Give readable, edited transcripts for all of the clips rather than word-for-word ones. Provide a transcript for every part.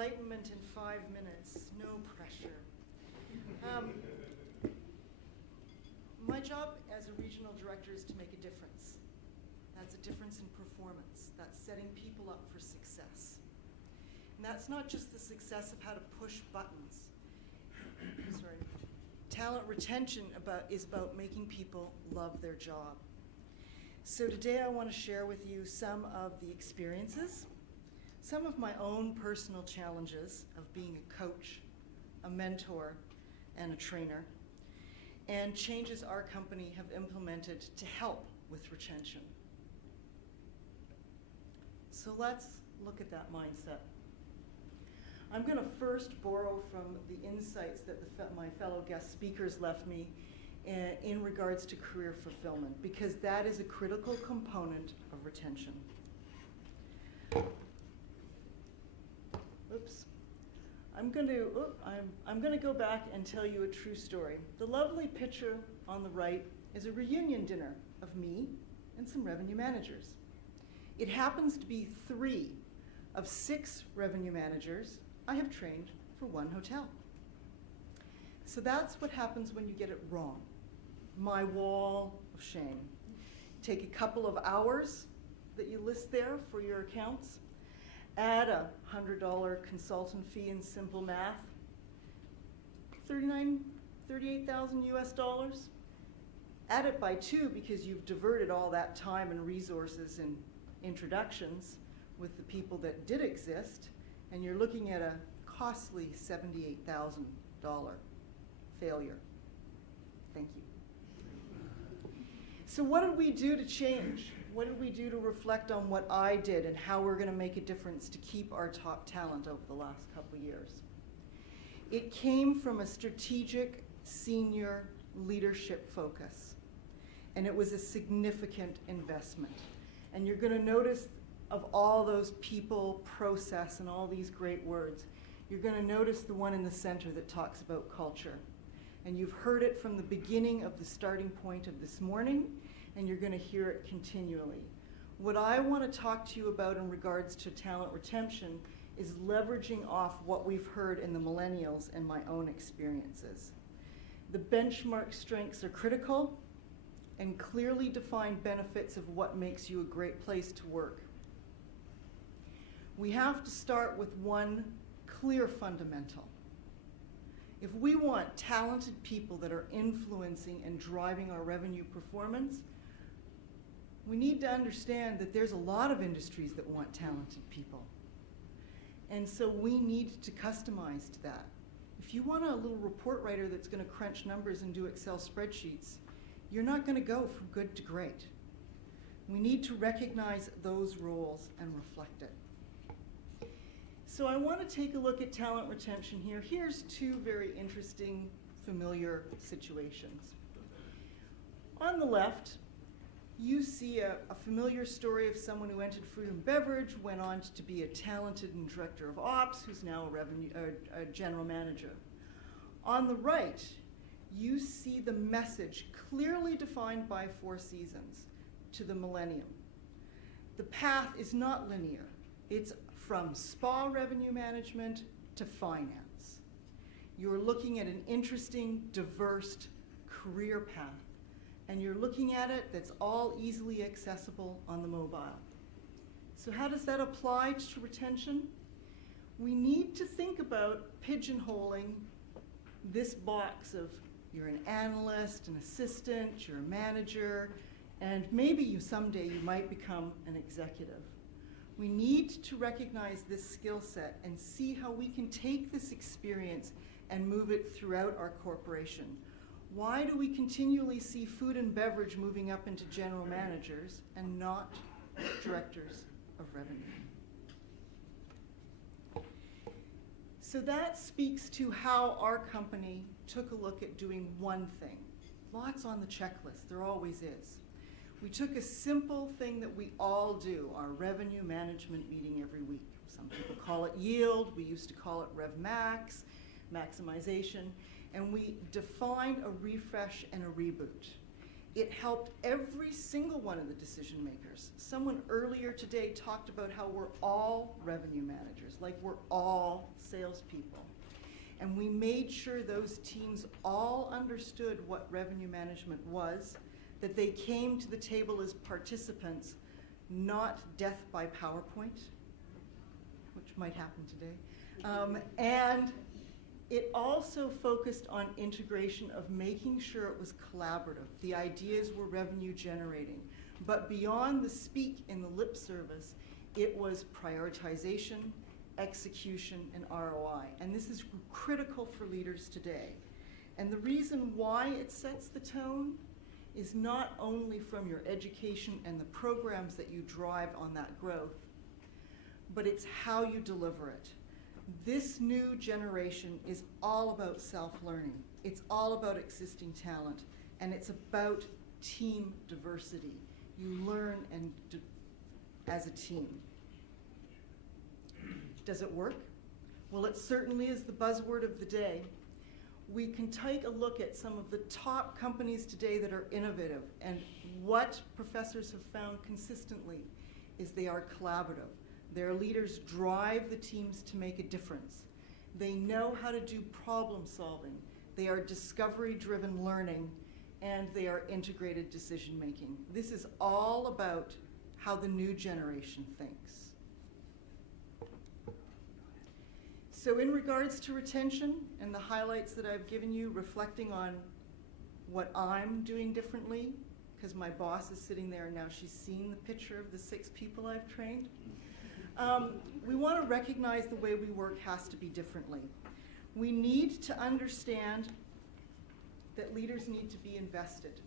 enlightenment in 5 minutes, no pressure. My job as a regional director is to make a difference. That's a difference in performance. That's setting people up for success. And that's not just the success of how to push buttons. Sorry. Talent retention is about making people love their job. So today I want to share with you some of the experiences, some of my own personal challenges of being a coach, a mentor, and a trainer, and changes our company have implemented to help with retention. So let's look at that mindset. I'm going to first borrow from the insights that my fellow guest speakers left me in regards to career fulfillment, because that is a critical component of retention. Oops. I'm going to go back and tell you a true story. The lovely picture on the right is a reunion dinner of me and some revenue managers. It happens to be 3 of 6 revenue managers I have trained for one hotel. So that's what happens when you get it wrong. My wall of shame. Take a couple of hours that you list there for your accounts, add a $100 consultant fee in simple math, $38,000 US dollars. Add it by 2 because you've diverted all that time and resources and introductions with the people that did exist, and you're looking at a costly $78,000 failure. Thank you. So what did we do to change? What did we do to reflect on what I did and how we're going to make a difference to keep our top talent over the last couple of years? It came from a strategic senior leadership focus, and it was a significant investment. And you're going to notice of all those people, process, and all these great words, you're going to notice the one in the center that talks about culture. And you've heard it from the beginning of the starting point of this morning, and you're going to hear it continually. What I want to talk to you about in regards to talent retention is leveraging off what we've heard in the millennials and my own experiences. The benchmark strengths are critical, and clearly defined benefits of what makes you a great place to work. We have to start with one clear fundamental. If we want talented people that are influencing and driving our revenue performance, we need to understand that there's a lot of industries that want talented people. And so we need to customize to that. If you want a little report writer that's going to crunch numbers and do Excel spreadsheets, you're not going to go from good to great. We need to recognize those roles and reflect it. So I want to take a look at talent retention here. Here's 2 very interesting, familiar situations. On the left, you see a familiar story of someone who entered food and beverage, went on to be a talented and director of ops, who's now a general manager. On the right, you see the message clearly defined by 4 seasons to the millennium. The path is not linear. It's from spa revenue management to finance. You're looking at an interesting, diverse career path, and you're looking at it that's all easily accessible on the mobile. So how does that apply to retention? We need to think about pigeonholing this box of you're an analyst, an assistant, you're a manager, and maybe someday you might become an executive. We need to recognize this skill set and see how we can take this experience and move it throughout our corporation. Why do we continually see food and beverage moving up into general managers and not directors of revenue? So that speaks to how our company took a look at doing one thing. Lots on the checklist, there always is. We took a simple thing that we all do, our revenue management meeting every week. Some people call it yield, we used to call it Rev Max, maximization, and we defined a refresh and a reboot. It helped every single one of the decision makers. Someone earlier today talked about how we're all revenue managers, like we're all salespeople. And we made sure those teams all understood what revenue management was, that they came to the table as participants, not death by PowerPoint, which might happen today. And it also focused on integration of making sure it was collaborative. The ideas were revenue generating. But beyond the speak in the lip service, it was prioritization, execution, and ROI. And this is critical for leaders today. And the reason why it sets the tone is not only from your education and the programs that you drive on that growth, but it's how you deliver it. This new generation is all about self-learning. It's all about existing talent, and it's about team diversity. You learn and as a team. Does it work? Well, it certainly is the buzzword of the day. We can take a look at some of the top companies today that are innovative, and what professors have found consistently is they are collaborative. Their leaders drive the teams to make a difference. They know how to do problem solving. They are discovery-driven learning, and they are integrated decision making. This is all about how the new generation thinks. So in regards to retention and the highlights that I've given you, reflecting on what I'm doing differently, because my boss is sitting there and now she's seen the picture of the 6 people I've trained. We want to recognize the way we work has to be differently. We need to understand that leaders need to be invested.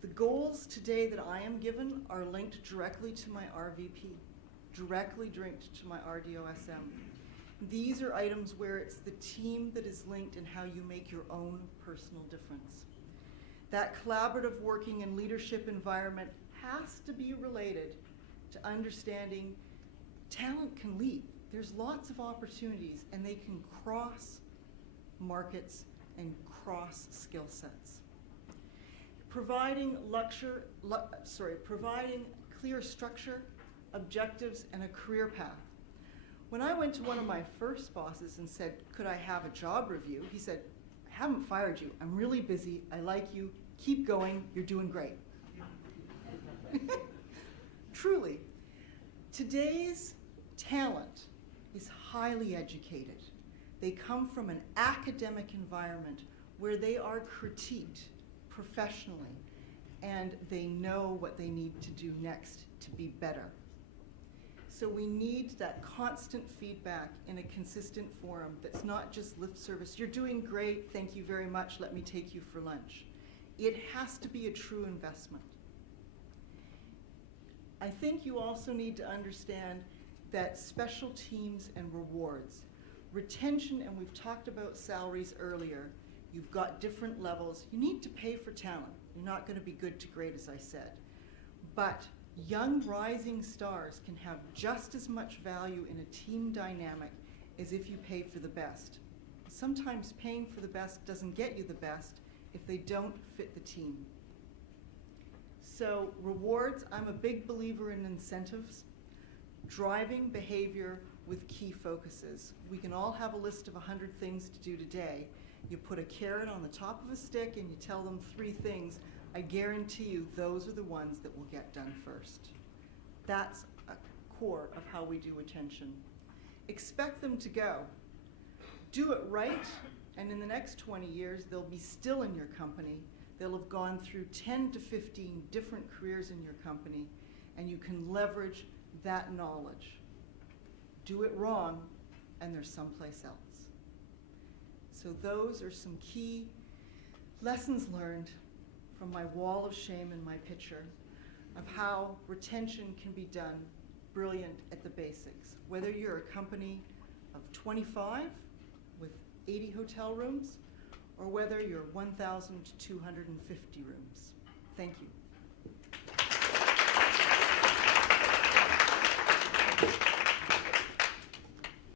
The goals today that I am given are linked directly to my RVP, directly linked to my RDOSM. These are items where it's the team that is linked in how you make your own personal difference. That collaborative working and leadership environment has to be related to understanding talent can lead. There's lots of opportunities, and they can cross markets and cross skill sets. Providing clear structure, objectives, and a career path. When I went to one of my first bosses and said, could I have a job review? He said, I haven't fired you. I'm really busy. I like you. Keep going. You're doing great. Truly, today's talent is highly educated. They come from an academic environment where they are critiqued professionally, and they know what they need to do next to be better. So we need that constant feedback in a consistent forum that's not just lip service. You're doing great, thank you very much, let me take you for lunch. It has to be a true investment. I think you also need to understand that special teams and rewards, retention, and we've talked about salaries earlier, you've got different levels. You need to pay for talent. You're not going to be good to great, as I said. But young rising stars can have just as much value in a team dynamic as if you pay for the best. Sometimes paying for the best doesn't get you the best if they don't fit the team. So rewards, I'm a big believer in incentives, driving behavior with key focuses. We can all have a list of 100 things to do today. You put a carrot on the top of a stick and you tell them 3 things. I guarantee you those are the ones that will get done first. That's a core of how we do retention. Expect them to go. Do it right, and in the next 20 years, they'll be still in your company. They'll have gone through 10 to 15 different careers in your company, and you can leverage that knowledge. Do it wrong, and they're someplace else. So those are some key lessons learned from my wall of shame in my picture of how retention can be done brilliant at the basics. Whether you're a company of 25 with 80 hotel rooms, or whether you're 1,250 rooms. Thank you.